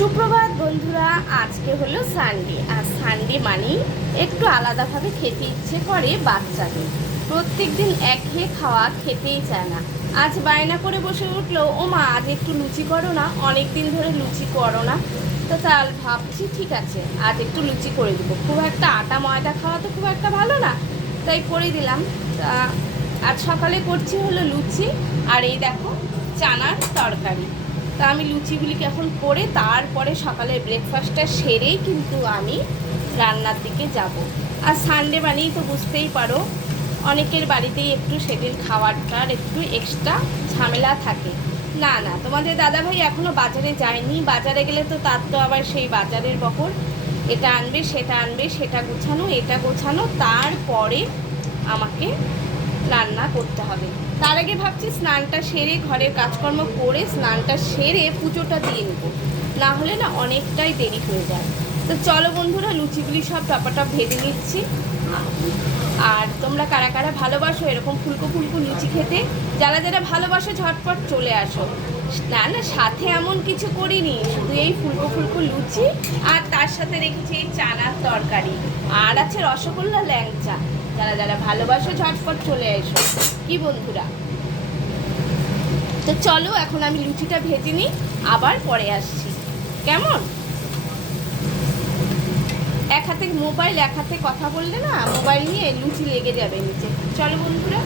সুপ্রভাত বন্ধুরা, আজকে হলো সানডে। আর সানডে মানেই একটু আলাদাভাবে খেতে ইচ্ছে করে বাচ্চাদের। প্রত্যেক দিন একঘেয়ে খাওয়া খেতেই চায় না। আজ বায়না করে বসে উঠলো, ও মা আজ একটু লুচি করো না, অনেক দিন ধরে লুচি করো না। তো তার ভাবছি ঠিক আছে, আজ একটু লুচি করে দেবো। খুব একটা আটা ময়দা খাওয়া তো খুব একটা ভালো না, তাই করে দিলাম। তা আজ সকালে করছি হলো লুচি, আর এই দেখো চানার তরকারি। তা আমি লুচিগুলিকে এখন করে তারপরে সকালের ব্রেকফাস্টটা সেরেই কিন্তু আমি রান্নার দিকে যাব। আর সানডে মানেই তো বুঝতেই পারো, অনেকের বাড়িতেই একটু সেদিন খাওয়ারটার একটু এক্সট্রা ঝামেলা থাকে। না না, তোমাদের দাদাভাই এখনও বাজারে যায়নি। বাজারে গেলে তো তার তো আবার সেই বাজারের বহর, এটা আনবে সেটা আনবে, সেটা গোছানো এটা গোছানো, তারপরে আমাকে রান্না করতে হবে। তার আগে ভাবছি স্নানটা সেরে ঘরের কাজকর্ম করে স্নানটা সেরে পুজোটা দিয়ে নেবো, না হলে না অনেকটাই দেরি হয়ে যায়। তো চলো বন্ধুরা, লুচিগুলি সব টপাটপ ভেজে নিচ্ছি। আর তোমরা কারা কারা ভালোবাসো এরকম ফুলকো ফুলকো লুচি খেতে? যারা যারা ভালোবাসো ঝটপট চলে আসো। না না, সাথে এমন কিছু করিনি, শুধু এই ফুলকো ফুলকো লুচি আর তার সাথে রেখেছি এই চানার তরকারি, আর আছে রসগোল্লা ল্যাংচা। যারা যারা ভালোবাসো ঝটপট চলে এসো কি বন্ধুরা। তো চলো এখন আমি লুচিটা ভেজে নিই, আবার পরে আসছি কেমন। এক হাতে মোবাইল এক হাতে কথা বললে না, মোবাইল নিয়ে লুচি লেগে যাবে নিচে। চলো বন্ধুরা।